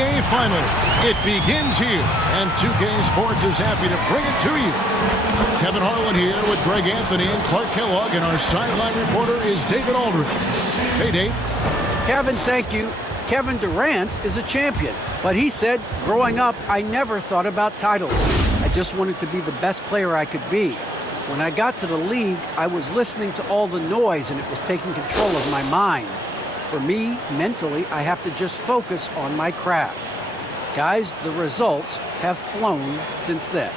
NBA Finals. It begins here, and 2K Sports is happy to bring it to you. Kevin Harlan here with Greg Anthony and Clark Kellogg, and our sideline reporter is David Aldridge. Hey, Dave. Kevin, thank you. Kevin Durant is a champion, but he said, growing up, I never thought about titles. I just wanted to be the best player I could be. When I got to the league, I was listening to all the noise, and it was taking control of my mind. For me, mentally, I have to just focus on my craft. Guys, the results have flown since then.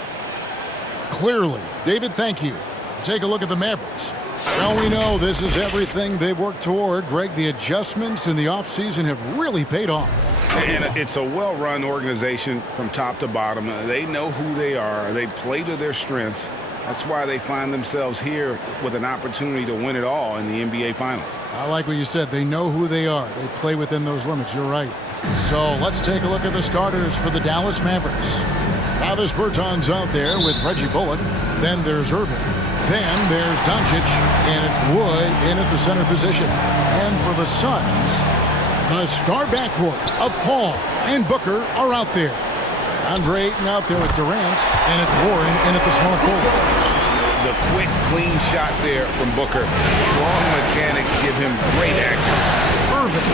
Clearly. David, thank you. Take a look at the Mavericks. Well, we know this is everything they've worked toward. Greg, the adjustments in the offseason have really paid off. And it's a well-run organization from top to bottom. They know who they are. They play to their strengths. That's why they find themselves here with an opportunity to win it all in the NBA Finals. I like what you said. They know who they are. They play within those limits. You're right. So let's take a look at the starters for the Dallas Mavericks. Travis Berton's out there with Reggie Bullock. Then there's Irving. Then there's Doncic. And it's Wood in at the center position. And for the Suns, the star backcourt of Paul and Booker are out there. Andre Ayton out there with Durant, and it's Warren in at the small forward. The quick, clean shot there from Booker. Strong mechanics give him great accuracy. Irving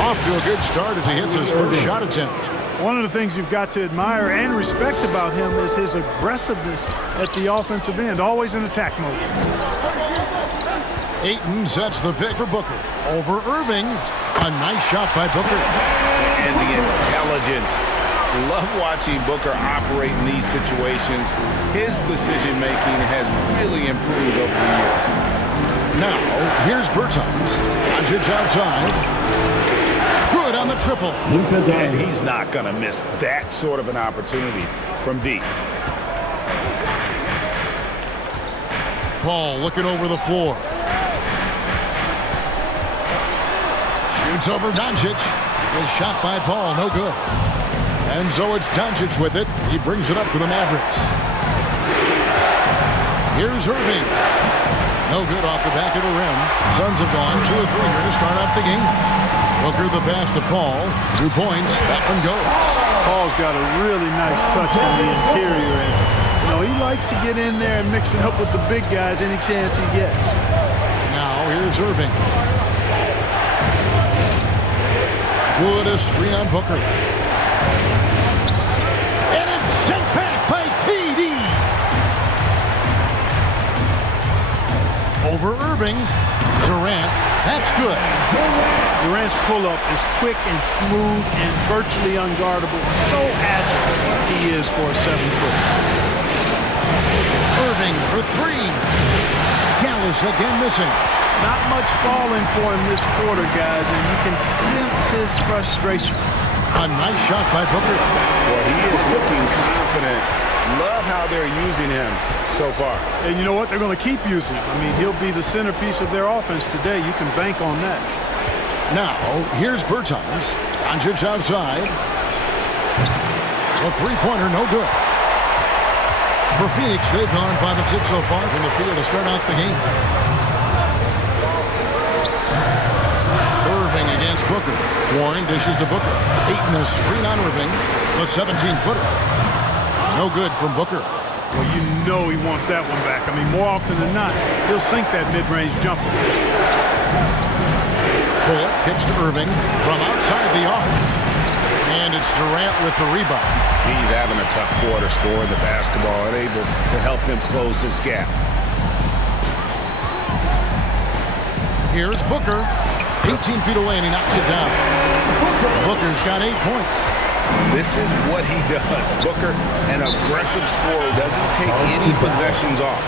off to a good start as he hits his first shot attempt. One of the things you've got to admire and respect about him is his aggressiveness at the offensive end, always in attack mode. Ayton sets the pick for Booker. Over Irving. A nice shot by Booker. And the intelligence. Love watching Booker operate in these situations. His decision-making has really improved over the years. Now, here's Bertans. Doncic outside. Good on the triple. And he's not going to miss that sort of an opportunity from deep. Paul looking over the floor. Shoots over Doncic. His shot by Paul, no good. And so it's Doncic with it. He brings it up for the Mavericks. Here's Irving. No good off the back of the rim. Suns have gone 2 of 3 here to start off the game. Booker the pass to Paul. 2 points. That one goes. Paul's got a really nice touch from the interior. And, you know, he likes to get in there and mix it up with the big guys any chance he gets. Now here's Irving. Wood a screen on Booker. And it's sent back by KD. Over Irving. Durant. That's good. Durant's pull-up is quick and smooth and virtually unguardable. So agile he is for a 7-foot. Irving for 3. Dallas again missing. Not much falling for him this quarter, guys, and you can sense his frustration. A nice shot by Booker. Well, he is looking confident. Love how they're using him so far. And you know what? They're going to keep using him. I mean, he'll be the centerpiece of their offense today. You can bank on that. Now, here's Bertans. Doncic outside. The three-pointer, no good. For Phoenix, they've gone 5 of 6 so far from the field to start out the game. Irving against Booker. Warren dishes to Booker. Ayton a screen on Irving. The 17-footer. No good from Booker. Well, you know he wants that one back. I mean, more often than not, he'll sink that mid-range jumper. Bullock kicks to Irving from outside the arc. And it's Durant with the rebound. He's having a tough quarter scoring the basketball and able to help them close this gap. Here's Booker. 18 feet away, and he knocks it down. Booker's got 8 points. This is what he does. Booker, an aggressive scorer, doesn't take any possessions off.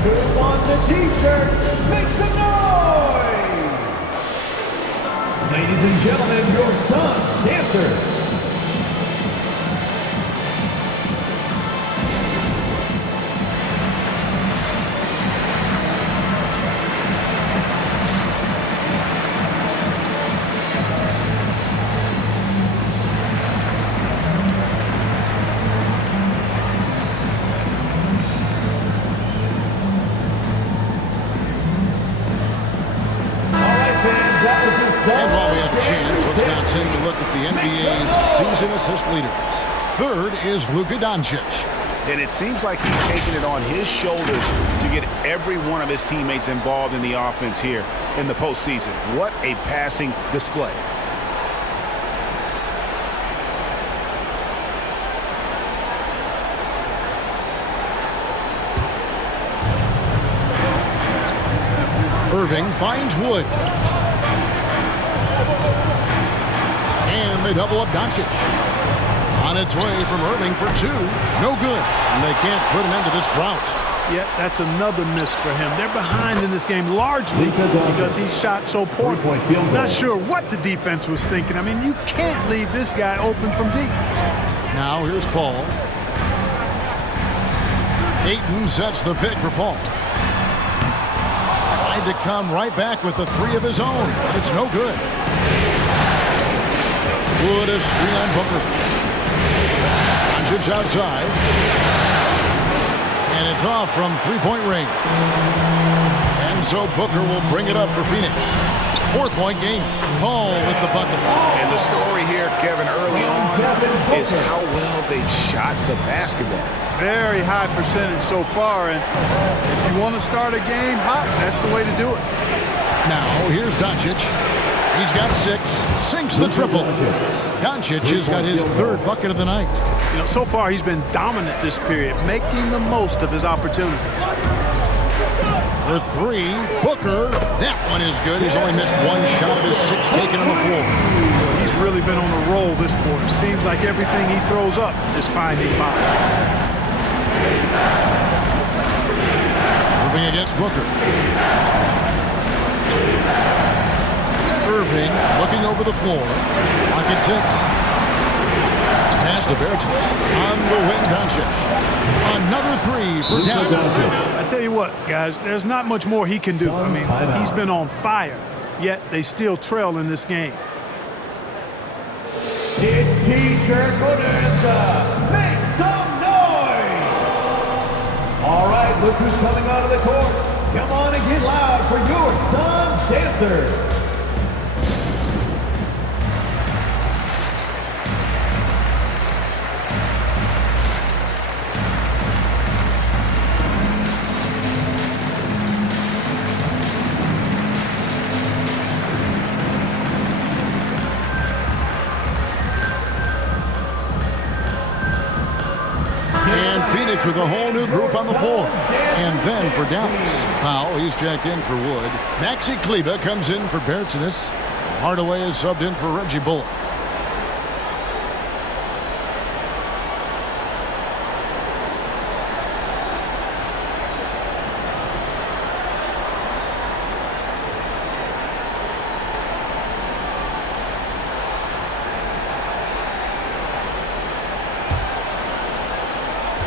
Who wants a t-shirt? Make some noise! Ladies and gentlemen, your Suns dancers. take a look at the NBA's season assist leaders. Third is Luka Doncic. And it seems like he's taking it on his shoulders to get every one of his teammates involved in the offense here in the postseason. What a passing display. Irving finds Wood. And they double up Doncic. On its way from Irving for two. No good. And they can't put an end to this drought. Yeah, that's another miss for him. They're behind in this game largely because he shot so poorly. Not sure what the defense was thinking. I mean, you can't leave this guy open from deep. Now here's Paul. Ayton sets the pick for Paul. Tried to come right back with the three of his own, but it's no good. Wood is screen on Booker. Doncic outside. And it's off from three-point range. And so Booker will bring it up for Phoenix. 4-point game. Paul with the bucket. And the story here, Kevin, early on is how well they shot the basketball. Very high percentage so far, and if you want to start a game hot, that's the way to do it. Now, here's Doncic. He's got 6, sinks the triple. Doncic has got his third bucket of the night. You know, so far he's been dominant this period, making the most of his opportunities. For 3, Booker. That one is good. He's only missed one shot of his 6 taken on the floor. He's really been on a roll this quarter. Seems like everything he throws up is finding bottom. Irving against Booker. Irving looking over the floor. Pocket 6. Pass to Bertans. On the wing, Doncic. Another 3 for Dallas. I tell you what, guys, there's not much more he can do. I mean, he's been on fire, yet they still trail in this game. It's T-shirt bonanza. Make some noise. All right, look who's coming out of the court. Come on and get loud for your Suns dancers. Phoenix with a whole new group on the floor. And then for Dallas, Powell, he's jacked in for Wood. Maxi Kleber comes in for Bertans. Hardaway is subbed in for Reggie Bullock.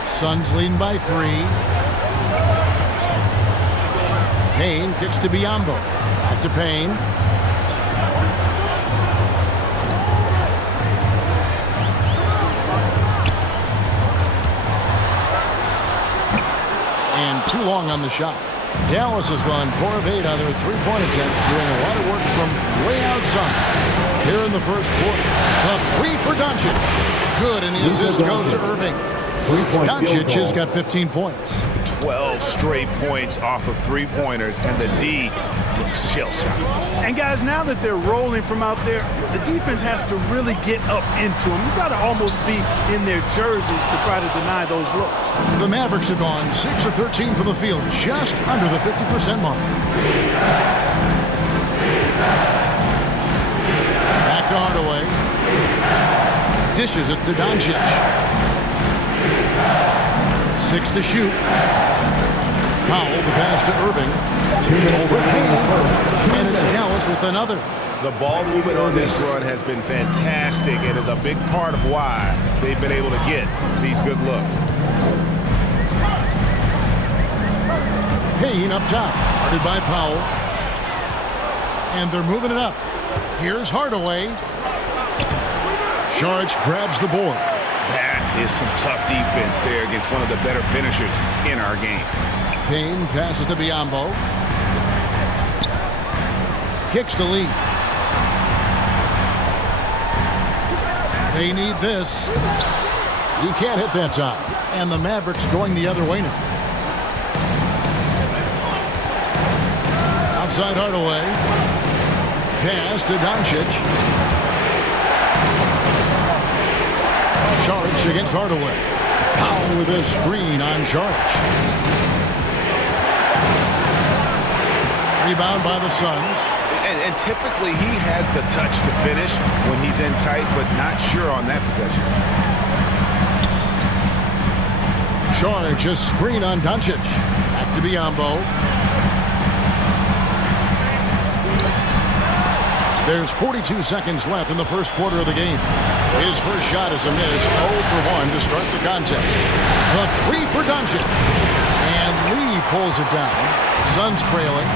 Suns leading by 3. Payne kicks to Biyombo. Back to Payne. And too long on the shot. Dallas has gone 4 of 8 on their 3-point attempts, doing a lot of work from way outside. Here in the first quarter, a 3 for Doncic. Good, and the assist goes to Irving. Doncic has got 15 points. 12 straight points off of 3-pointers, and the D looks shell-shocked. And guys, now that they're rolling from out there, the defense has to really get up into them. You've got to almost be in their jerseys to try to deny those looks. The Mavericks have gone 6 of 13 from the field, just under the 50% mark. Back to Hardaway. Dishes it to Doncic. 6 to shoot. Powell, the pass to Irving. Over Payne. And it's Dallas with another. The ball movement on this run has been fantastic and is a big part of why they've been able to get these good looks. Payne up top. Guarded by Powell. And they're moving it up. Here's Hardaway. Saric grabs the board. That is some tough defense there against one of the better finishers in our game. Payne passes to Biyombo. Kicks to Lee. They need this. He can't hit that time. And the Mavericks going the other way now. Outside Hardaway. Pass to Doncic. Sharch against Hardaway. Powell with a screen on Sharch. Rebound by the Suns. And typically he has the touch to finish when he's in tight, but not sure on that possession. Sharch, a screen on Doncic. Back to Biyombo. There's 42 seconds left in the first quarter of the game. His first shot is a miss. 0 for 1 to start the contest. A 3 for Doncic. And Lee pulls it down. Suns trailing.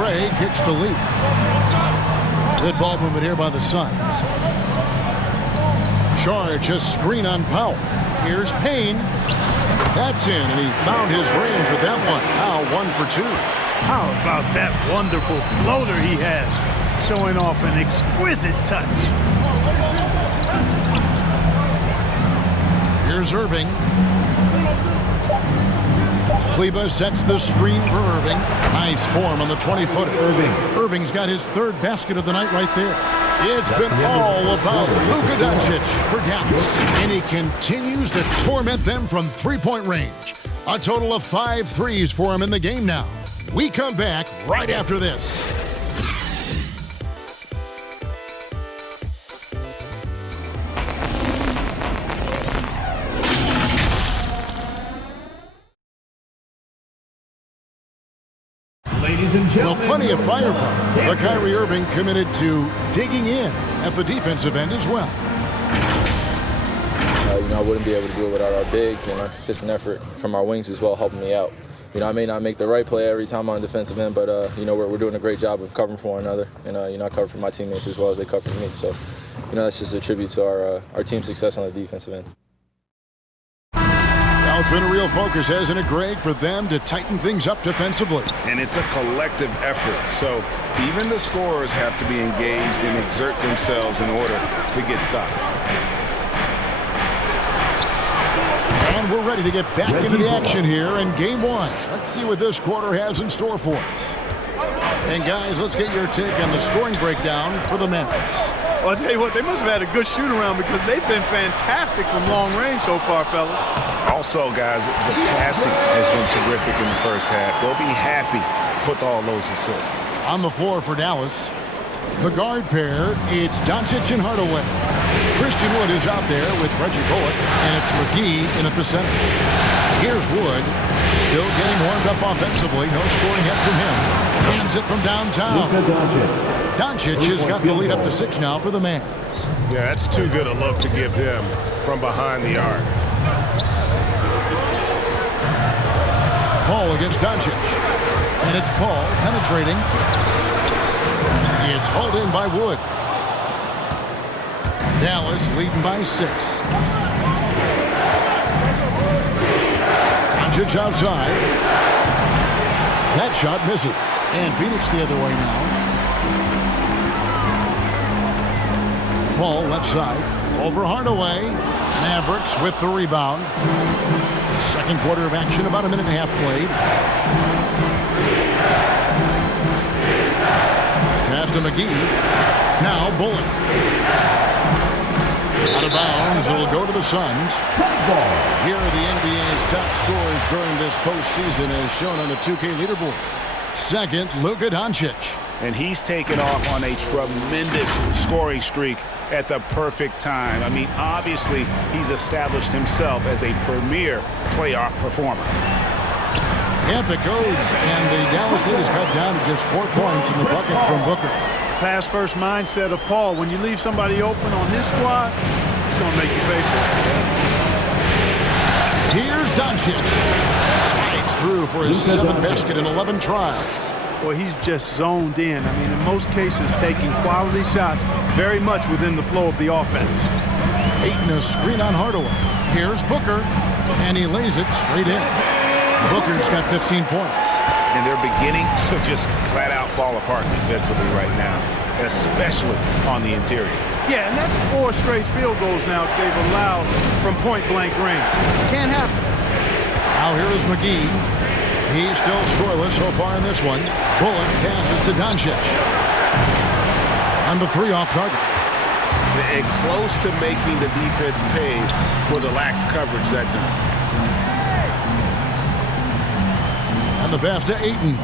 Craig kicks to Lee. Good ball movement here by the Suns. Sharch, a screen on Powell. Here's Payne. That's in, and he found his range with that one. Now 1 for 2. How about that wonderful floater he has, showing off an exquisite touch. Here's Irving. Kleba sets the screen for Irving. Nice form on the 20-footer. Irving's got his third basket of the night right there. It's been all about Luka Doncic for Dallas, and he continues to torment them from three-point range. A total of 5 threes for him in the game now. We come back right after this. Well, plenty of firepower, but Kyrie Irving committed to digging in at the defensive end as well. I wouldn't be able to do it without our bigs and our consistent effort from our wings as well, helping me out. I may not make the right play every time on the defensive end, but we're doing a great job of covering for one another, and I cover for my teammates as well as they cover for me. So, that's just a tribute to our team's success on the defensive end. Now it's been a real focus, hasn't it, Greg, for them to tighten things up defensively? And it's a collective effort, so even the scorers have to be engaged and exert themselves in order to get stops. And we're ready to get back into the action here in Game 1. Let's see what this quarter has in store for us. And, guys, let's get your take on the scoring breakdown for the Mavericks. Well, I'll tell you what, they must have had a good shoot-around because they've been fantastic from long range so far, fellas. Also, guys, the passing has been terrific in the first half. They'll be happy with all those assists. On the floor for Dallas, the guard pair, it's Doncic and Hardaway. Christian Wood is out there with Reggie Bullock, and it's McGee in at the center. Here's Wood, still getting warmed up offensively. No scoring yet from him. Hands it from downtown. Doncic has got the lead up to 6 now for the Mavs. Yeah, that's too good a look to give him from behind the arc. Paul against Doncic. And it's Paul penetrating. It's hauled in by Wood. Dallas leading by 6. Doncic outside. That shot misses. And Phoenix the other way now. Paul left side. Over Hardaway. Mavericks with the rebound. Second quarter of action, about a minute and a half played. Pass to McGee. Now Bullock. Out of bounds, it'll go to the Suns. Here are the NBA's top scorers during this postseason as shown on the 2K leaderboard. Second, Luka Doncic. And he's taken off on a tremendous scoring streak at the perfect time. I mean, obviously, he's established himself as a premier playoff performer. Yep, it goes, and the Dallas lead is cut down to just 4 points in the bucket from Booker. Pass-first mindset of Paul. When you leave somebody open on his squad, he's going to make you pay for it. Here's Doncic. Slides through for his 7th basket in 11 tries. Well, he's just zoned in. I mean, in most cases, taking quality shots very much within the flow of the offense. Ayton a screen on Hardaway. Here's Booker, and he lays it straight in. Booker's got 15 points. And they're beginning to just flat out fall apart defensively right now, especially on the interior. Yeah, and that's 4 straight field goals now they've allowed from point-blank range. Can't happen. Now here is McGee. He's still scoreless so far in this one. Bullock passes to Doncic. On the 3 off target. And close to making the defense pay for the lax coverage that time. And the pass to Ayton.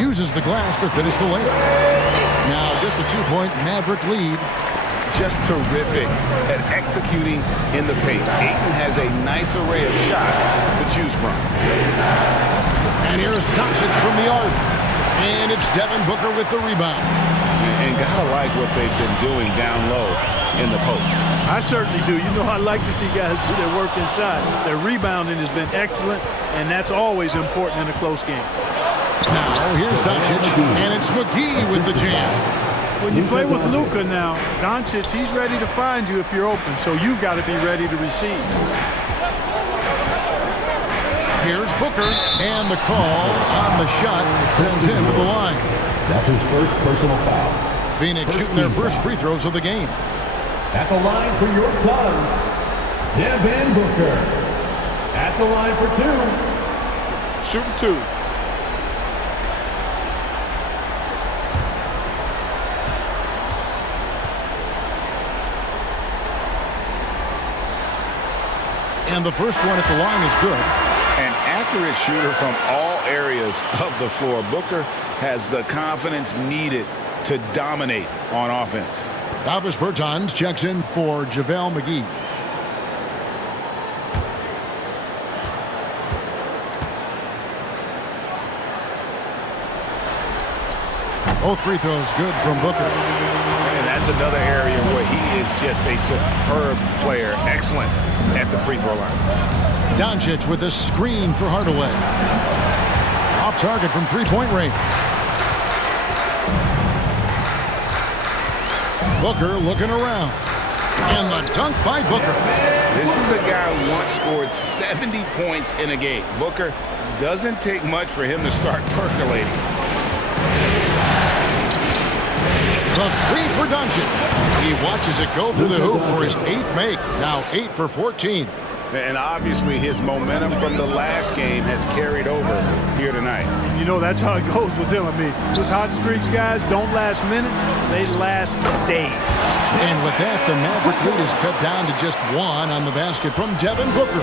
Uses the glass to finish the layup. Now just a 2-point Maverick lead. Just terrific at executing in the paint. Ayton has a nice array of shots to choose from. And here's Doncic from the arc. And it's Devin Booker with the rebound. And gotta like what they've been doing down low in the post. I certainly do. You know, I like to see guys do their work inside. Their rebounding has been excellent, and that's always important in a close game. Now here's Doncic, and it's McGee with the jam. When you play with Luka now, Doncic, he's ready to find you if you're open, so you've got to be ready to receive. Here's Booker, and the call on the shot sends him to the line. That's his first personal foul. Phoenix shooting their first free throws of the game. At the line for your Suns, Devin Booker. At the line for 2. Shooting 2. And the first one at the line is good. An accurate shooter from all areas of the floor. Booker has the confidence needed to dominate on offense. Davis Bertans checks in for JaVale McGee. Both free throws good from Booker. And that's another area where he is just a superb player. Excellent at the free throw line. Doncic with a screen for Hardaway. Off target from three-point range. Booker looking around. And the dunk by Booker. This is a guy who once scored 70 points in a game. Booker doesn't take much for him to start percolating. The three for Doncic. He watches it go through the hoop for his 8th make. Now 8 for 14. And obviously his momentum from the last game has carried over here tonight. You know, that's how it goes with him. I mean, those hot streaks, guys, don't last minutes. They last days. And with that, the Maverick lead is cut down to just 1 on the basket from Devin Booker.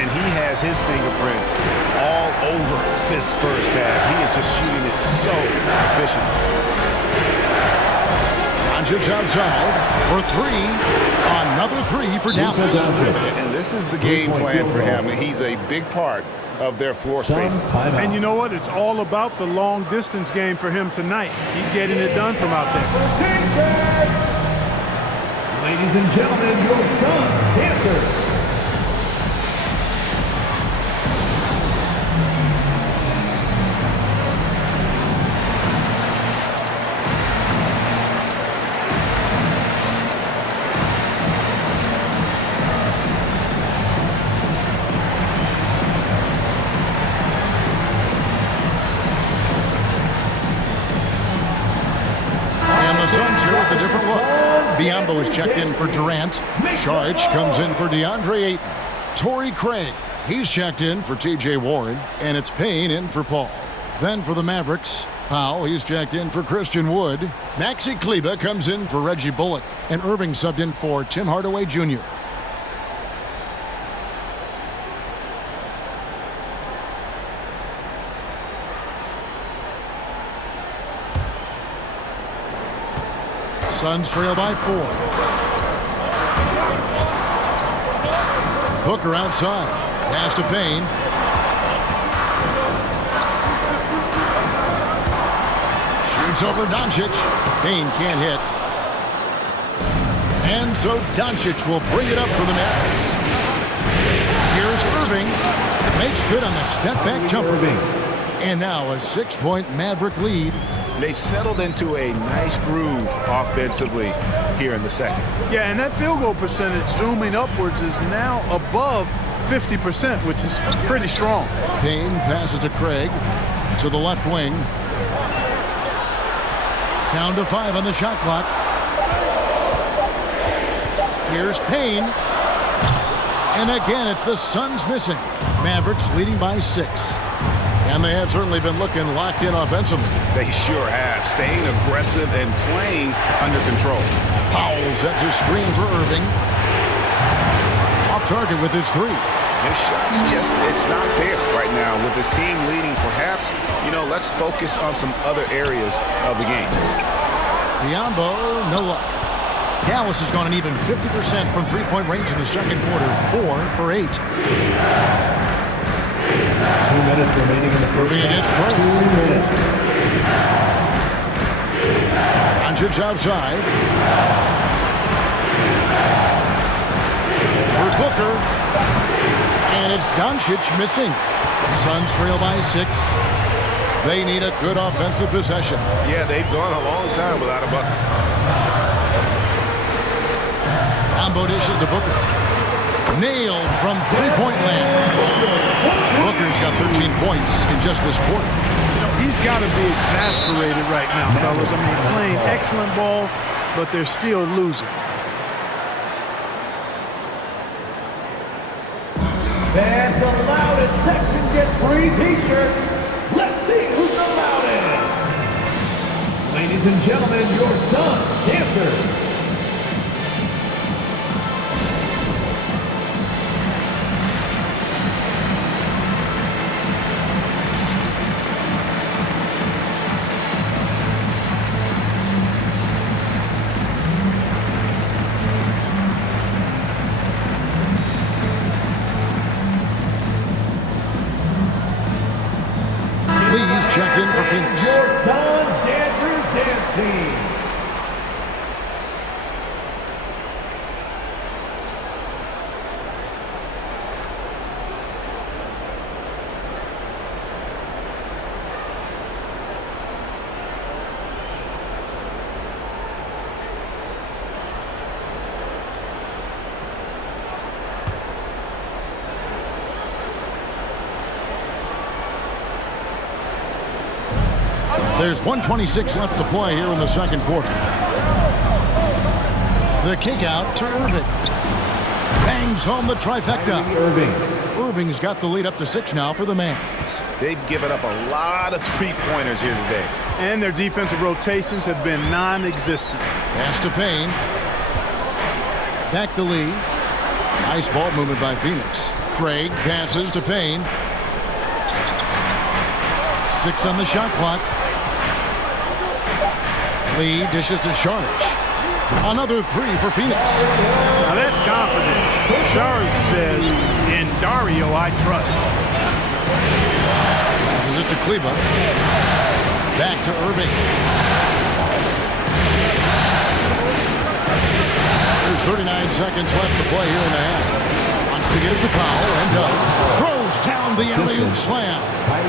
And he has his fingerprints all over this first half. He is just shooting it so efficiently. Doncic outside for 3. Another 3 for Dallas. And this is the game plan for him. He's a big part of their floor space. And you know what? It's all about the long distance game for him tonight. He's getting it done from out there. Ladies and gentlemen, your Suns dancers. Biombo is checked in for Durant. Saric comes in for DeAndre Ayton. Torrey Craig, he's checked in for TJ Warren. And it's Payne in for Paul. Then for the Mavericks, Powell, he's checked in for Christian Wood. Maxi Kleber comes in for Reggie Bullock. And Irving subbed in for Tim Hardaway Jr. Suns trail by 4. Booker outside. Pass to Payne. Shoots over Doncic. Payne can't hit. And so Doncic will bring it up for the Mavericks. Here's Irving. Makes good on the step-back jumper. And now a 6-point Maverick lead. They've settled into a nice groove offensively here in the second. Yeah, and that field goal percentage zooming upwards is now above 50%, which is pretty strong. Payne passes to Craig to the left wing. Down to 5 on the shot clock. Here's Payne. And again, it's the Suns missing. Mavericks leading by 6. And they have certainly been looking locked in offensively. They sure have, staying aggressive and playing under control. Powell sets a screen for Irving. Off target with his 3. His shot's just, it's not there right now. With his team leading, perhaps, let's focus on some other areas of the game. Biyombo, no luck. Dallas has gone an even 50% from three-point range in the second quarter, 4 for 8. 2 minutes remaining in the first against half. Craig. 2 minutes. Doncic outside. For Booker. And it's Doncic missing. Suns trail by 6. They need a good offensive possession. Yeah, they've gone a long time without a bucket. Combo dishes to Booker. Nailed from three-point land. Booker's got 13 points in just this quarter. He's got to be exasperated right now, fellas. I mean, playing excellent ball, but they're still losing. And the loudest section gets free T-shirts. Let's see who's the loudest. Ladies and gentlemen, your Sun dancers. Checked in for Phoenix. Your Suns Dancers Dance Team. There's 1:26 left to play here in the second quarter. The kick out to Irving. Bangs home the trifecta. Irving's got the lead up to 6 now for the Mavs. They've given up a lot of three-pointers here today. And their defensive rotations have been non-existent. Pass to Payne. Back to Lee. Nice ball movement by Phoenix. Craig passes to Payne. 6 on the shot clock. Lee dishes to Sharge. Another 3 for Phoenix. Now that's confidence. Sharge says, in Dario I trust. Passes it to Kleba. Back to Irving. There's 39 seconds left to play here in the half. Wants to get it to Powell and does. Throws down the alley-oop slam.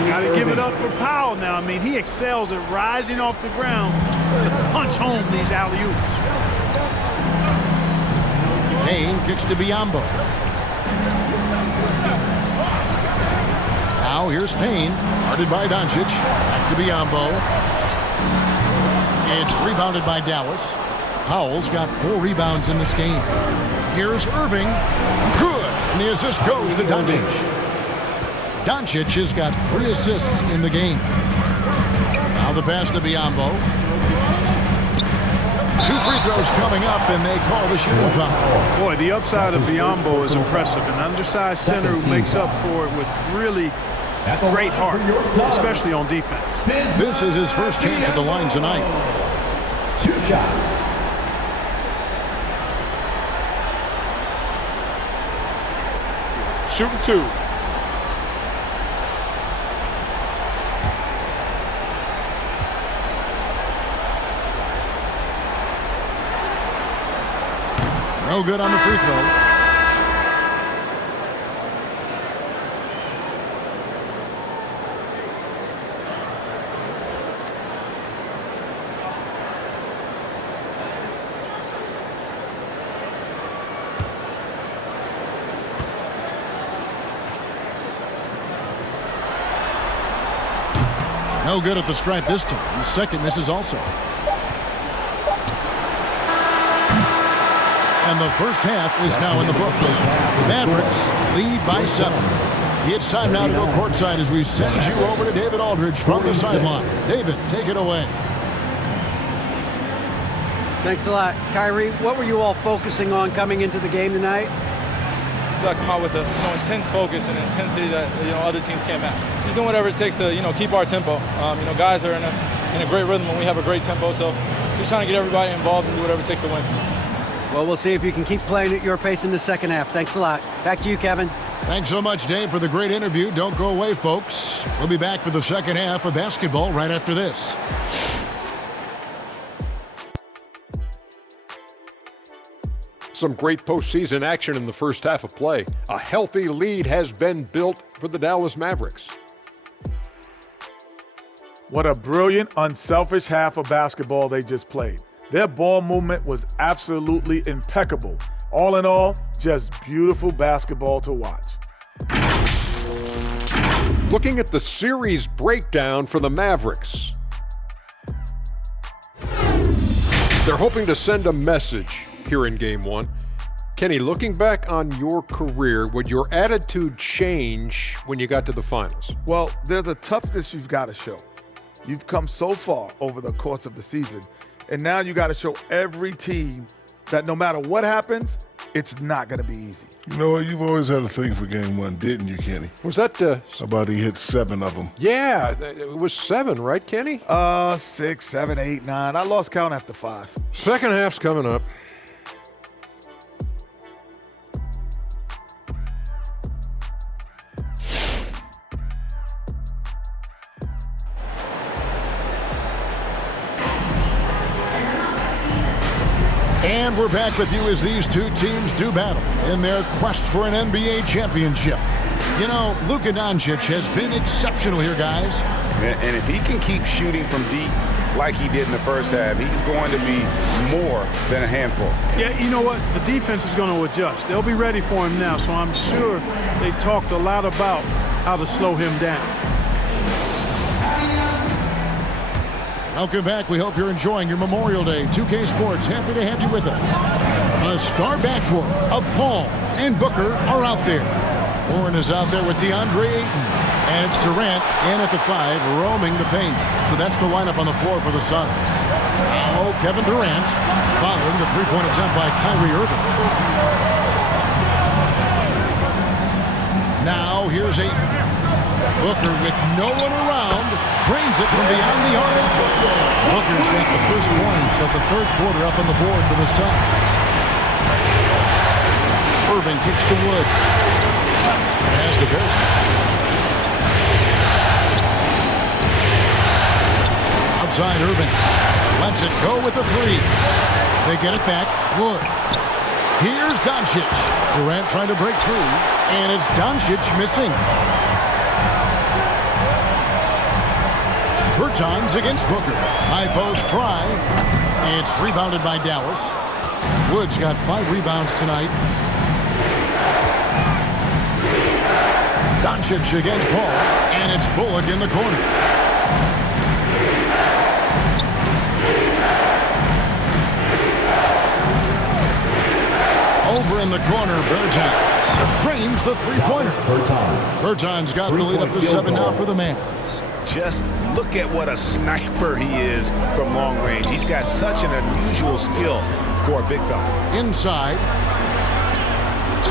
Got to give it up for Powell now. I mean, he excels at rising off the ground to punch home these alley-oops. Payne kicks to Biyombo. Now here's Payne. Guarded by Doncic. Back to Biyombo. It's rebounded by Dallas. Powell's got 4 rebounds in this game. Here's Irving. Good. And the assist goes to Doncic. Doncic has got 3 assists in the game. Now the pass to Biyombo. 2 free throws coming up, and they call the shooting foul. Boy, the upside of Biyombo is impressive. An undersized center who makes up for it with really great heart, especially on defense. This is his first chance at the line tonight. 2 shots. Shooting 2. No good on the free throw. No good at the stripe this time. The second misses also. And the first half is now in the books. Mavericks lead by 7. It's time now to go courtside as we send you over to David Aldridge from the sideline. David, take it away. Thanks a lot. Kyrie, what were you all focusing on coming into the game tonight? I come out with a intense focus and intensity that other teams can't match. Just doing whatever it takes to keep our tempo. Guys are in a great rhythm when we have a great tempo. So just trying to get everybody involved and do whatever it takes to win. Well, we'll see if you can keep playing at your pace in the second half. Thanks a lot. Back to you, Kevin. Thanks so much, Dave, for the great interview. Don't go away, folks. We'll be back for the second half of basketball right after this. Some great postseason action in the first half of play. A healthy lead has been built for the Dallas Mavericks. What a brilliant, unselfish half of basketball they just played. Their ball movement was absolutely impeccable. All in all, just beautiful basketball to watch. Looking at the series breakdown for the Mavericks. They're hoping to send a message here in Game 1. Kenny, looking back on your career, would your attitude change when you got to the finals? Well, there's a toughness you've got to show. You've come so far over the course of the season, and now you got to show every team that no matter what happens, it's not going to be easy. You know what? You've always had a thing for Game 1, didn't you, Kenny? Was that... About he hit 7 of them. Yeah, it was 7, right, Kenny? 6, 7, 8, 9. I lost count after 5. Second half's coming up. And we're back with you as these two teams do battle in their quest for an NBA championship. You know, Luka Doncic has been exceptional here, guys. And if he can keep shooting from deep like he did in the first half, he's going to be more than a handful. Yeah, you know what? The defense is going to adjust. They'll be ready for him now, so I'm sure they talked a lot about how to slow him down. Welcome back. We hope you're enjoying your Memorial Day. 2K Sports, happy to have you with us. A star backcourt of Paul and Booker are out there. Warren is out there with DeAndre Ayton. And it's Durant in at the 5, roaming the paint. So that's the lineup on the floor for the Suns. Now Kevin Durant following the three-point attempt by Kyrie Irving. Now here's Ayton. Booker with no one around, drains it from beyond the arc. Booker's got the first points of the third quarter up on the board for the Suns. Irving kicks to Wood. As the Bears. Outside Irving. Lets it go with the 3. They get it back. Wood. Here's Doncic. Durant trying to break through. And it's Doncic missing. Bertans against Booker. High post try. It's rebounded by Dallas. Wood's got 5 rebounds tonight. Doncic against Paul. And it's Bullock in the corner. Over in the corner, Bertans drains the three-pointer. Bertans got the lead up to 7 now for the Mavs. Just look at what a sniper he is from long range. He's got such an unusual skill for a big fella. Inside.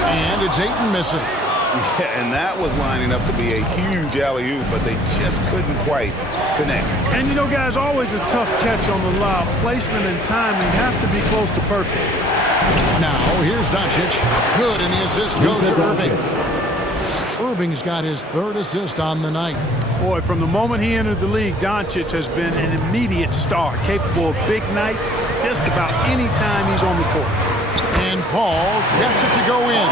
And it's Ayton missing. Yeah, and that was lining up to be a huge alley-oop, but they just couldn't quite connect. And you know, guys, always a tough catch on the lob. Placement and timing have to be close to perfect. Now, here's Doncic. Good, and the assist goes to Irving. Irving's got his 3rd assist on the night. Boy, from the moment he entered the league, Doncic has been an immediate star, capable of big nights just about any time he's on the court. And Paul gets it to go in.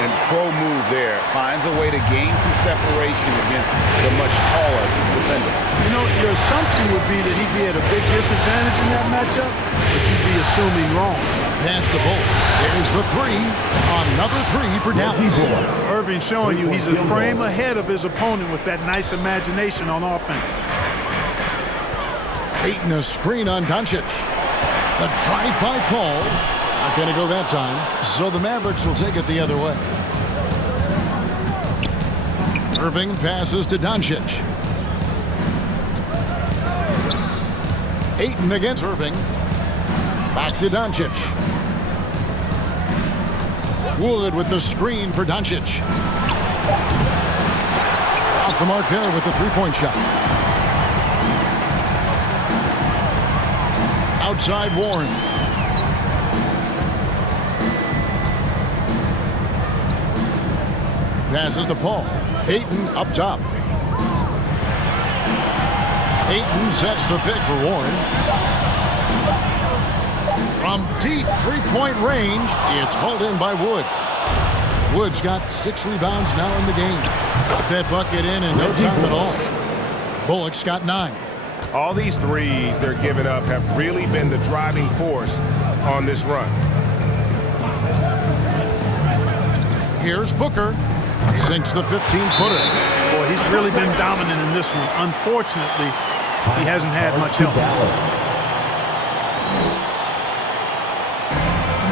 And pro move there. Finds a way to gain some separation against the much taller defender. You know, your assumption would be that he'd be at a big disadvantage in that matchup, but you'd be assuming wrong. Pass to Bullock. There's the three. Another three for Dallas. Irving showing you he's a frame ahead of his opponent with that nice imagination on offense. Ayton a screen on Doncic. The drive by Paul. Not going to go that time. So the Mavericks will take it the other way. Irving passes to Doncic. Ayton against Irving. Back to Doncic. Wood with the screen for Doncic. Off the mark there with the three-point shot. Outside Warren. Passes to Paul. Ayton up top. Ayton sets the pick for Warren. From deep three-point range, it's hauled in by Wood. Wood's got 6 rebounds now in the game. Got that bucket in no time at all. Bullock's got 9. All these threes they're giving up have really been the driving force on this run. Here's Booker. Sinks the 15-footer. Boy, he's really been dominant in this one. Unfortunately, he hasn't had much help.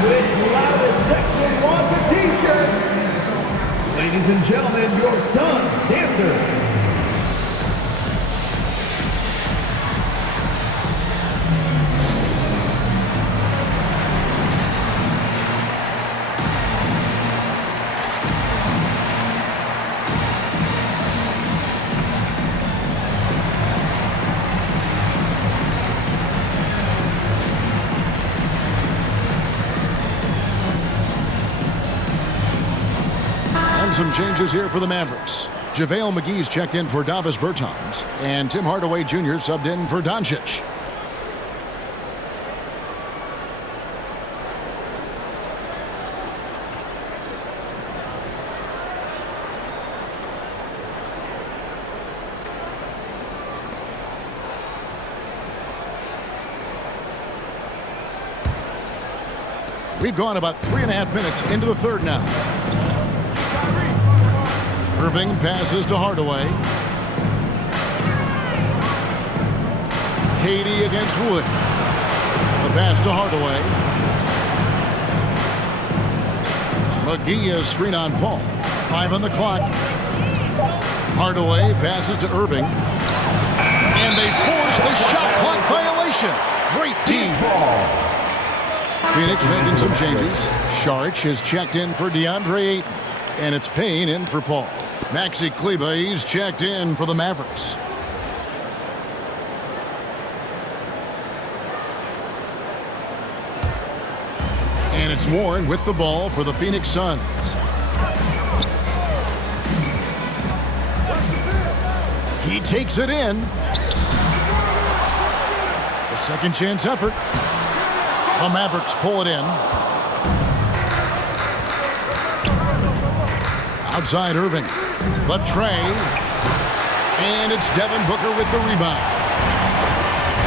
Which loudest section wants a t-shirt? Ladies and gentlemen, your son's dancer. Some changes here for the Mavericks. JaVale McGee's checked in for Davis Bertans, and Tim Hardaway Jr. subbed in for Doncic. We've gone about 3.5 minutes into the third now. Irving passes to Hardaway. Katie against Wood. The pass to Hardaway. McGee is screen on Paul. 5 on the clock. Hardaway passes to Irving. And they force the shot clock violation. Great team. Phoenix making some changes. Saric is checked in for DeAndre Ayton. And it's Payne in for Paul. Maxi Kleber, he's checked in for the Mavericks. And it's Warren with the ball for the Phoenix Suns. He takes it in. The second chance effort. The Mavericks pull it in. Outside Irving. The tray. And it's Devin Booker with the rebound.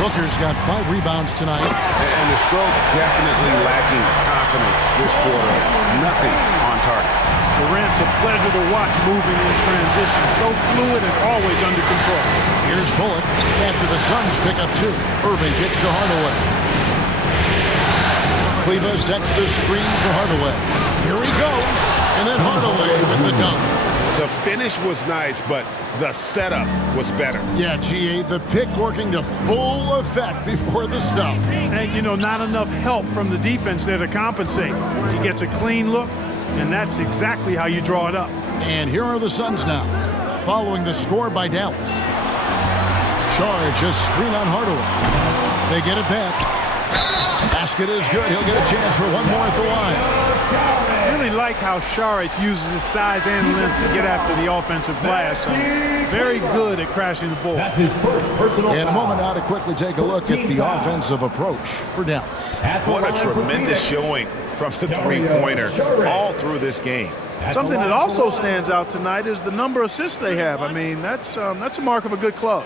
Booker's got 5 rebounds tonight. And the stroke definitely lacking confidence this quarter. Nothing on target. Durant's a pleasure to watch moving in transition. So fluid and always under control. Here's Bullock after the Suns pick up 2. Irving kicks to Hardaway. Kleber sets the screen for Hardaway. Here he goes. And then Hardaway with the dunk. The finish was nice, but the setup was better. Yeah, GA, the pick working to full effect before the stuff. And, you know, not enough help from the defense there to compensate. He gets a clean look, and that's exactly how you draw it up. And here are the Suns now, following the score by Dallas. Saric just screen on Hardaway. They get it back. Basket is good. He'll get a chance for one more at the line. I really like how Saric uses his size and length to get after the offensive glass. So very good at crashing the ball. That's his first personal In a foul. moment now to quickly take a look at the offensive approach for Dallas. What a tremendous showing from the three-pointer all through this game. Something that also stands out tonight is the number of assists they have. I mean, that's a mark of a good club.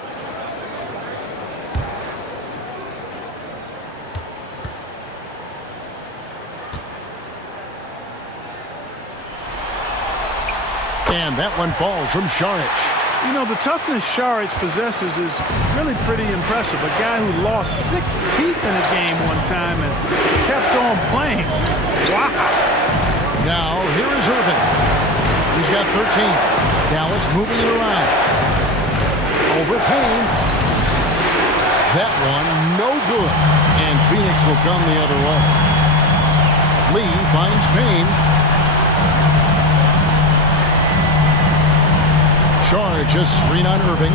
And that one falls from Saric. You know, the toughness Saric possesses is really pretty impressive. A guy who lost 6 teeth in a game one time and kept on playing. Wow. Now, here is Irving. He's got 13. Dallas moving it around. Over Payne. That one, no good. And Phoenix will come the other way. Lee finds Payne. Charge a screen on Irving.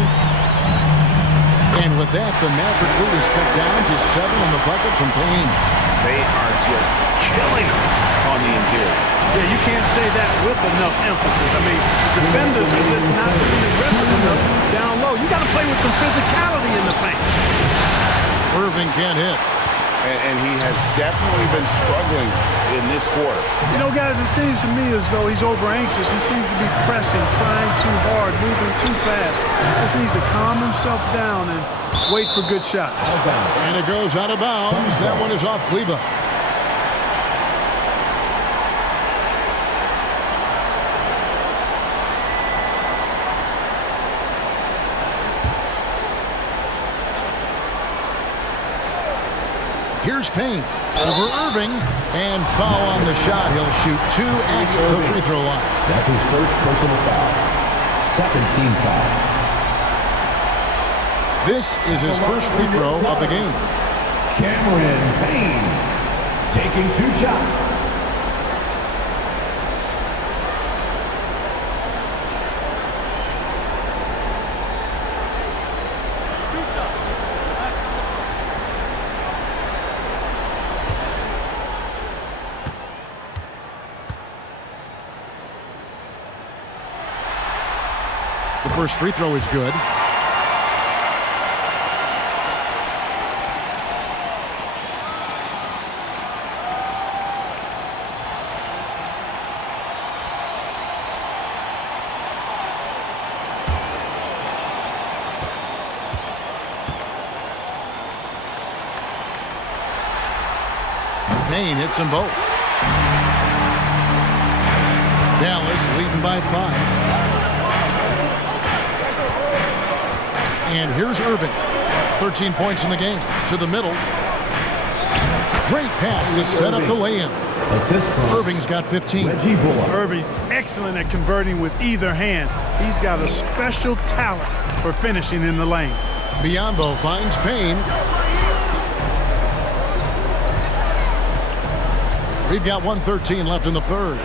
And with that, the Maverick lead is cut down to 7 on the bucket from Payne. They are just killing him on the interior. Yeah, you can't say that with enough emphasis. I mean, defenders are just not being aggressive enough down low. You got to play with some physicality in the paint. Irving can't hit. And he has definitely been struggling in this quarter. You know, guys, it seems to me as though he's over-anxious. He seems to be pressing, trying too hard, moving too fast. Just needs to calm himself down and wait for good shots. And it goes out of bounds. That one is off Kleba. Here's Payne over Irving, and foul on the shot. He'll shoot 2 at the free throw line. That's his first personal foul. Second team foul. This is his first free throw of the game. Cameron Payne taking 2 shots. The first free throw is good. Payne hits them both. Dallas leading by 5. And here's Irving. 13 points in the game. To the middle. Great pass to set up the lay-in. Irving's got 15. Irving, excellent at converting with either hand. He's got a special talent for finishing in the lane. Biyombo finds Payne. We've got 1:13 left in the third.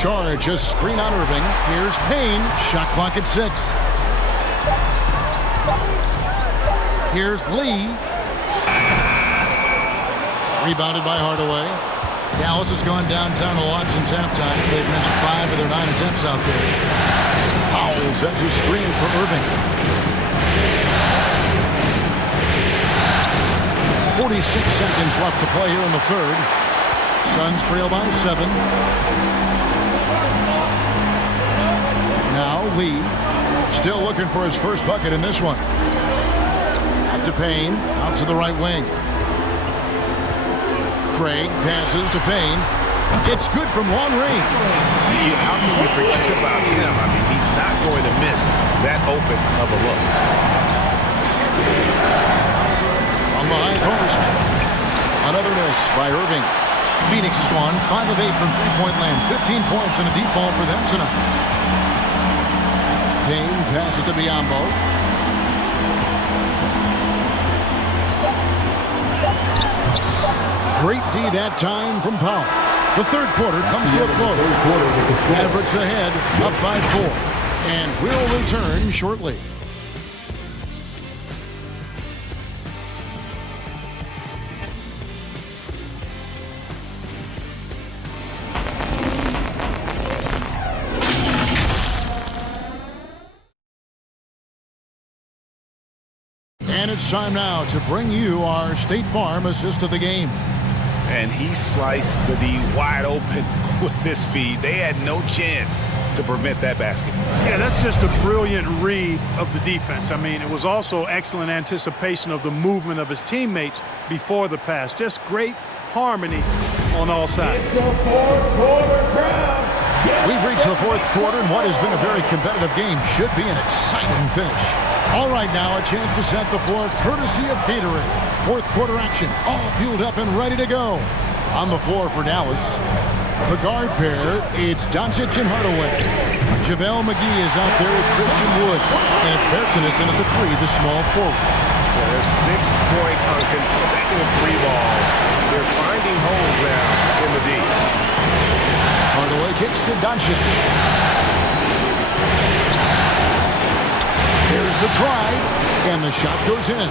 Charge a screen on Irving. Here's Payne. Shot clock at 6. Here's Lee. Rebounded by Hardaway. Dallas has gone downtown a lot since halftime. They've missed 5 of their 9 attempts out there. Powell sets a screen for Irving. 46 seconds left to play here in the third. Suns trail by 7. Now Lee, still looking for his first bucket in this one. Out to Payne, out to the right wing. Craig passes to Payne. It's good from long range. How can you forget about him? I mean, he's not going to miss that open of a look. On the high post. Another miss by Irving. Phoenix has gone 5 of 8 from three-point land. 15 points and a deep ball for them tonight. Payne passes to Biyombo. Great D that time from Powell. The third quarter comes to a close. Mavericks ahead, up by 4. And we'll return shortly. And it's time now to bring you our State Farm assist of the game. And he sliced the D wide open with this feed. They had no chance to prevent that basket. Yeah, that's just a brilliant read of the defense. I mean, it was also excellent anticipation of the movement of his teammates before the pass. Just great harmony on all sides. It's the fourth quarter crowd. We've reached the fourth quarter, and what has been a very competitive game should be an exciting finish. All right, now a chance to set the floor courtesy of Gatorade. Fourth quarter action, all fueled up and ready to go. On the floor for Dallas, the guard pair, it's Doncic and Hardaway. JaVale McGee is out there with Christian Wood. And it's Bertans in at the three, the small forward. Yeah, there's 6 points on consecutive 3 balls. They're finding holes now in the D. Hardaway kicks to Doncic. Here's the drive, and the shot goes in.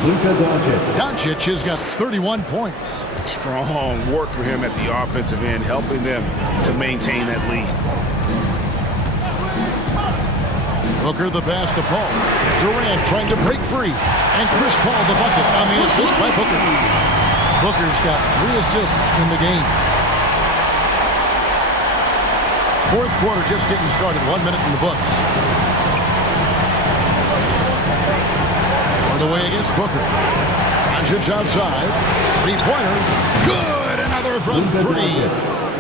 Doncic has got 31 points. Strong work for him at the offensive end, helping them to maintain that lead. Booker the pass to Paul. Durant trying to break free. And Chris Paul the bucket on the assist by Booker. Booker's got 3 assists in the game. Fourth quarter just getting started. 1 minute in the books. Hardaway against Booker. Doncic outside. Three-pointer. Good! Another from 3.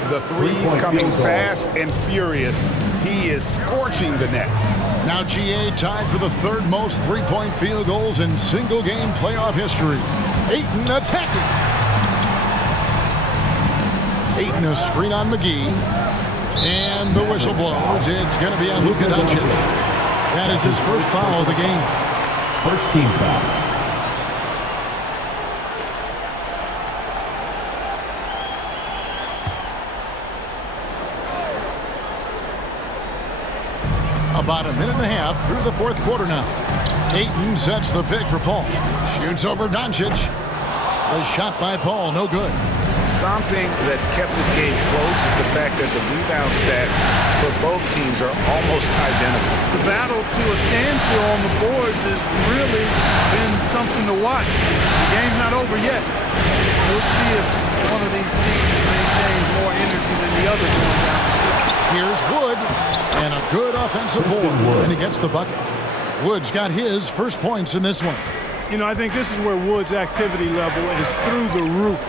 The threes coming fast and furious. He is scorching the nets. Now GA tied for the third most three-point field goals in single-game playoff history. Ayton attacking. Ayton a screen on McGee. And the whistle blows. It's going to be on Luka Doncic. That is his first foul of the game. First team foul. About a minute and a half through the fourth quarter now. Ayton sets the pick for Paul. Shoots over Doncic. A shot by Paul, no good. Something that's kept this game close is the fact that the rebound stats for both teams are almost identical. The battle to a standstill on the boards has really been something to watch. The game's not over yet. We'll see if one of these teams maintains more energy than the other going down. Here's Wood, and a good offensive board, and he gets the bucket. Wood's got his first points in this one. You know, I think this is where Wood's activity level is through the roof.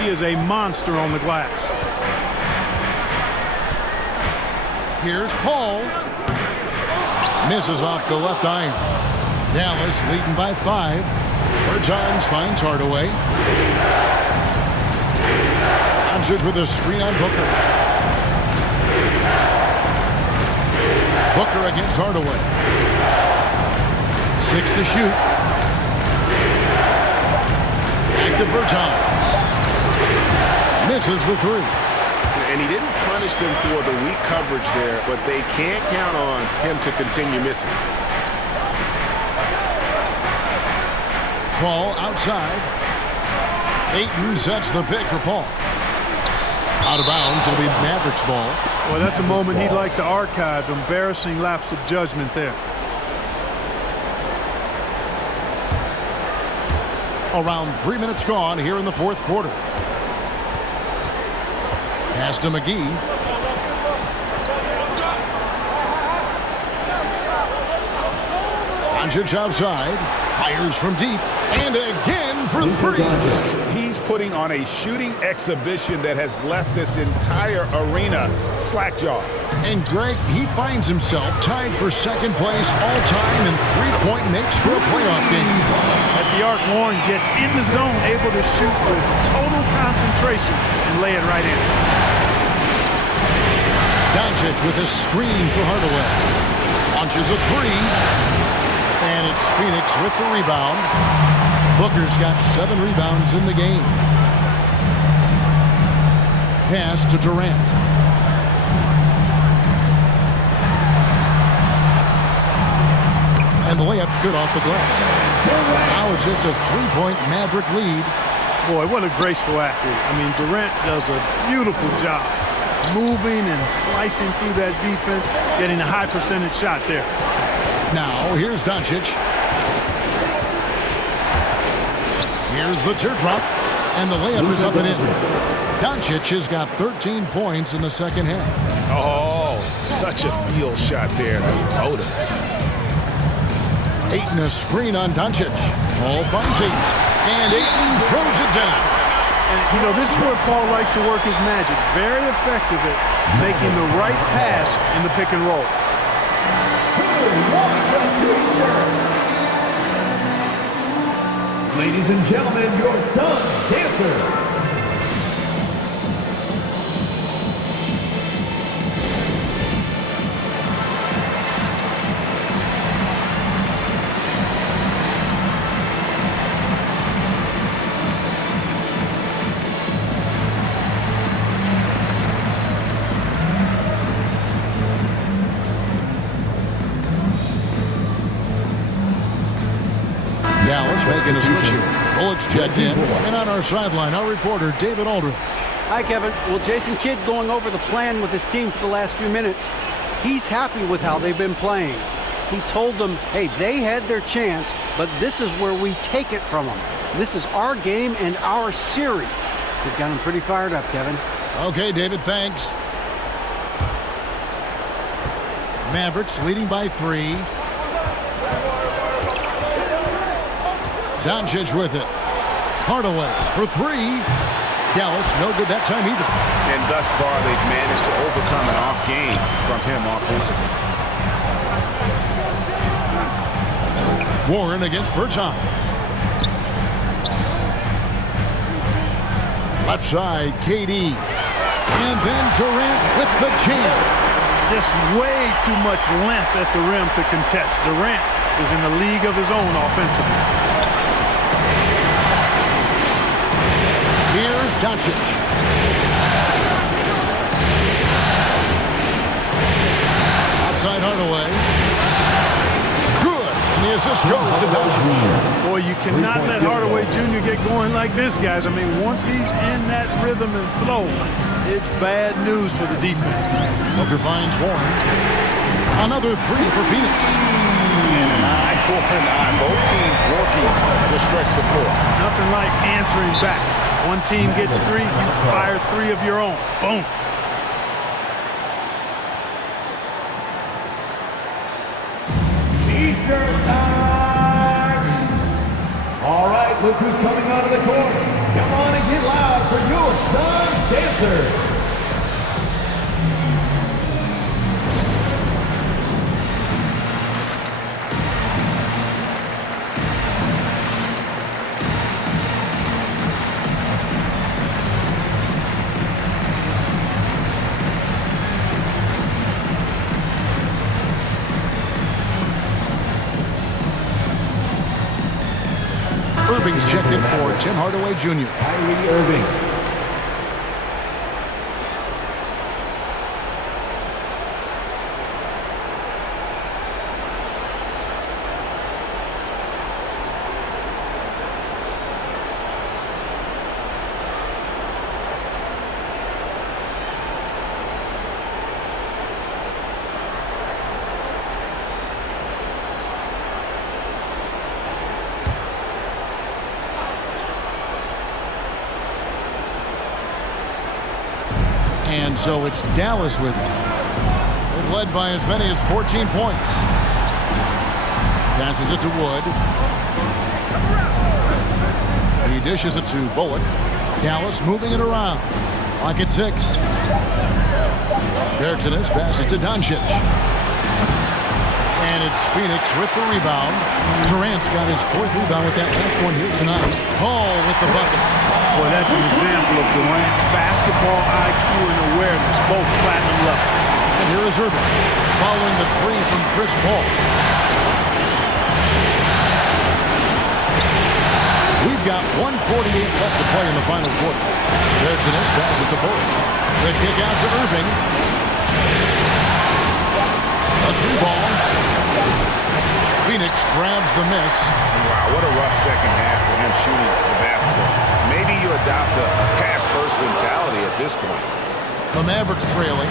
He is a monster on the glass. Here's Paul. Misses off the left iron. Dallas leading by 5. Bertans finds Hardaway. Doncic with a screen on Booker. Booker against Hardaway. 6 to shoot. Back to Bertans. Misses the 3. And he didn't punish them for the weak coverage there, but they can't count on him to continue missing. Paul outside. Ayton sets the pick for Paul. Out of bounds, it'll be Mavericks ball. Well, that's a moment he'd like to archive. Embarrassing lapse of judgment there. Around 3 minutes gone here in the fourth quarter. Pass to McGee. Doncic outside. Fires from deep. And again for 3. He's putting on a shooting exhibition that has left this entire arena slack-jawed. And Greg, he finds himself tied for second place all-time in three-point makes for a playoff game. At the arc, Warren gets in the zone, able to shoot with total concentration and lay it right in. Doncic with a screen for Hardaway. Launches a 3. And it's Phoenix with the rebound. Booker's got 7 rebounds in the game. Pass to Durant. And the layup's good off the glass. Now it's just a 3-point Maverick lead. Boy, what a graceful athlete. I mean, Durant does a beautiful job moving and slicing through that defense, getting a high percentage shot there. Now, here's Doncic. Here's the teardrop, and the layup is up and in. Doncic has got 13 points in the second half. Oh, such a field shot there. The floater. Ayton a screen on Doncic. Paul finds Ayton. And Ayton throws it down. And, you know, this is where Paul likes to work his magic. Very effective at making the right pass in the pick and roll. Ladies and gentlemen, your son's dancer. Dallas making a switch here. Bullock's checked in. And on our sideline, our reporter, David Aldridge. Hi, Kevin. Well, Jason Kidd going over the plan with his team for the last few minutes. He's happy with how they've been playing. He told them, hey, they had their chance, but this is where we take it from them. This is our game and our series. He's got him pretty fired up, Kevin. Okay, David, thanks. Mavericks leading by 3. Doncic with it. Hardaway for 3. Dallas, no good that time either. And thus far, they've managed to overcome an off game from him offensively. Warren against Bertans. Left side, KD. And then Durant with the jam. Just way too much length at the rim to contest. Durant is in a league of his own offensively. Here's Doncic. Outside Hardaway. Good. And the assist goes to Doncic. Boy, you cannot let Hardaway Jr. get going like this, guys. I mean, once he's in that rhythm and flow, it's bad news for the defense. Booker finds Warren. Another 3 for Phoenix. And an eye for an eye. Both teams working to stretch the floor. Nothing like answering back. One team gets 3, you fire 3 of your own. Boom. T-shirt time! All right, look who's coming onto the court. Come on and get loud for your son's dancer. Irving's checked in for Tim Hardaway Jr. Kyrie Irving. And so it's Dallas with it. They've led by as many as 14 points. Passes it to Wood. He dishes it to Bullock. Dallas moving it around. Lock at 6. Bertans passes to Doncic. And it's Phoenix with the rebound. Durant's got his 4th rebound with that last one here tonight. Paul with the bucket. Boy, that's an example of Durant's basketball IQ and awareness, both platinum level. And here is Irving, following the 3 from Chris Paul. We've got 1:48 left to play in the final quarter. Bertans passes to Bullock. The kick out to Irving. A 3-ball. Phoenix grabs the miss. Wow, what a rough second half for him shooting the basketball. Maybe you adopt a pass-first mentality at this point. The Mavericks trailing.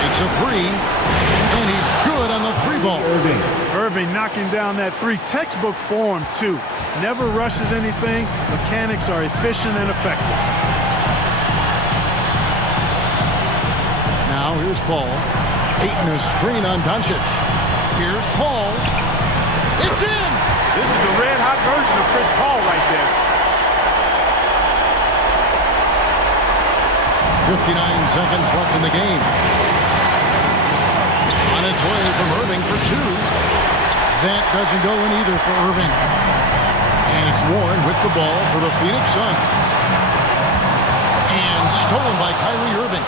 Takes a 3. that 3 textbook form, too. Never rushes anything. Mechanics are efficient and effective. Now here's Paul. Ayton a screen on Doncic. Here's Paul. It's in! This is the red-hot version of Chris Paul right there. 59 seconds left in the game. On its way from Irving for 2. That doesn't go in either for Irving. And it's Warren with the ball for the Phoenix Suns. And stolen by Kyrie Irving.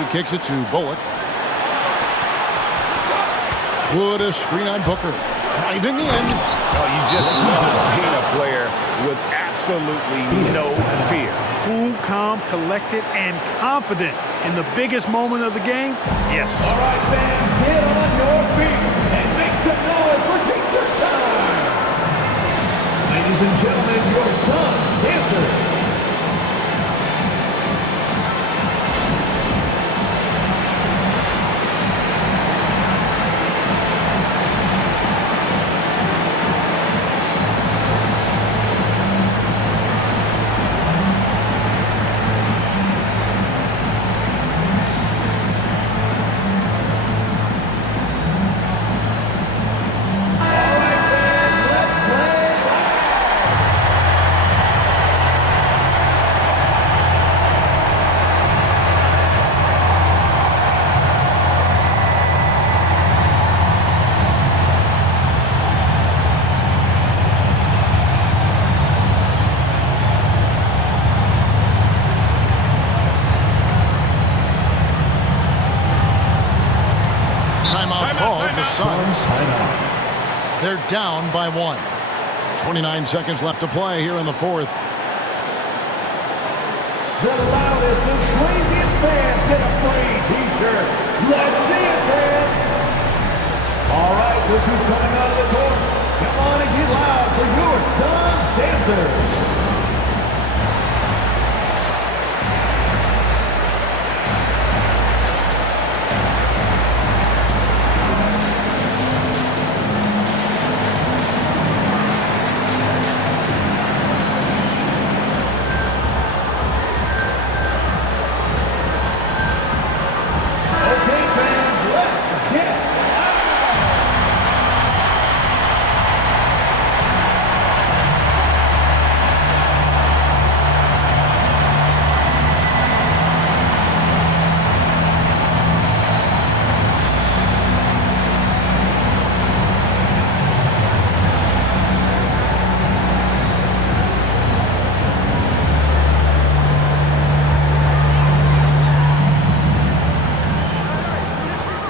He kicks it to Bullock. Wood a screen on Booker. Driving in. Oh, you just love seeing a player with absolutely no fear. Cool, calm, collected, and confident in the biggest moment of the game. Yes. All right, fans, get on your feet and make some noise for teacher time. Ladies and gentlemen, your Suns dancers. Suns. They're down by 1. 29 seconds left to play here in the 4th. The loudest and craziest fans get a free t-shirt. Let's see it, fans. All right, look who's coming out of the court. Come on and get loud for your Suns dancers.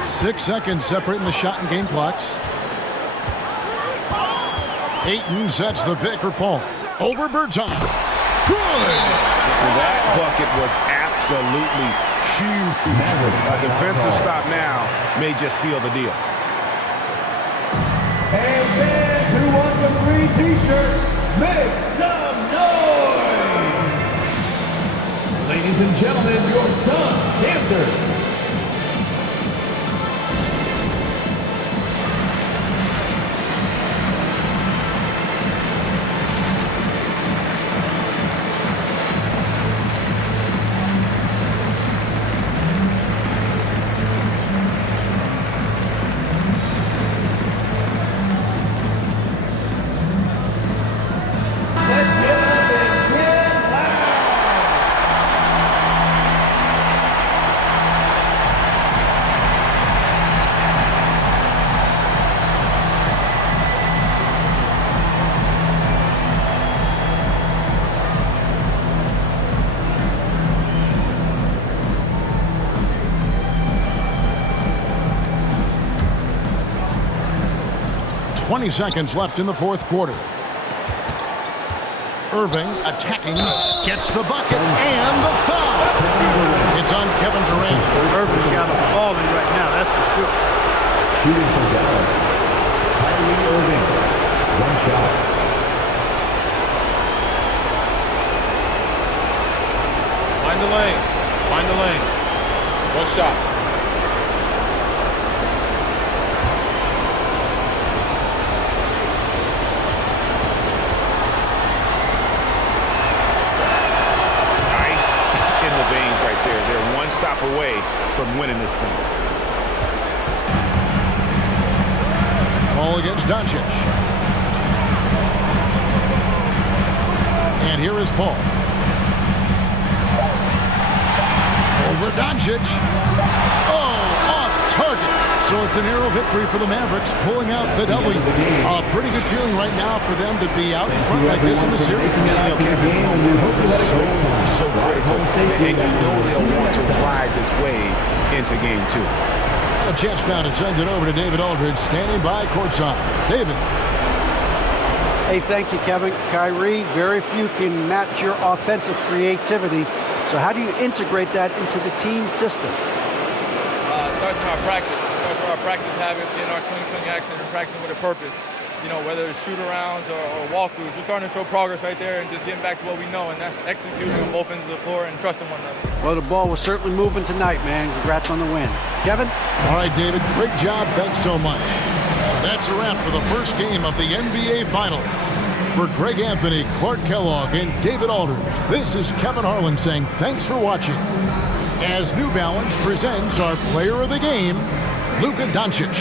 Six seconds separating the shot and game clocks. Ayton sets the pick for Paul. Over Berton. Good! That bucket was absolutely huge. A defensive stop now may just seal the deal. Hey fans who wants a free t-shirt, make some noise! Ladies and gentlemen, your Suns dancers. .20 seconds left in the 4th quarter. Irving attacking, gets the bucket and the foul. It's on Kevin Durant. Irving's got him falling right now, that's for sure. Shooting for Dallas, Kyrie Irving. One shot. Find the lanes. Find the lanes. One shot. winning this thing. Ball against Doncic. And here is Paul. Over Doncic. Oh, off target. So it's a narrow victory for the Mavericks, pulling out the W. A pretty good feeling right now for them to be out in front like this in the series. You know, Kevin, momentum is so critical, and you know they'll want to ride this wave into game 2. A chance now to send it over to David Aldridge, standing by courtside. David. Hey, thank you, Kevin. Kyrie, very few can match your offensive creativity. So how do you integrate that into the team system? It starts in our practice. It starts with our practice habits, getting our swing action, and practicing with a purpose. You know, whether it's shoot-arounds or walkthroughs, we're starting to show progress right there and just getting back to what we know, and that's executing on both ends of the floor and trusting one another. Well, the ball was certainly moving tonight, man. Congrats on the win. Kevin? All right, David, great job. Thanks so much. So that's a wrap for the first game of the NBA Finals. For Greg Anthony, Clark Kellogg, and David Aldridge, this is Kevin Harlan saying thanks for watching. As New Balance presents our player of the game, Luka Doncic.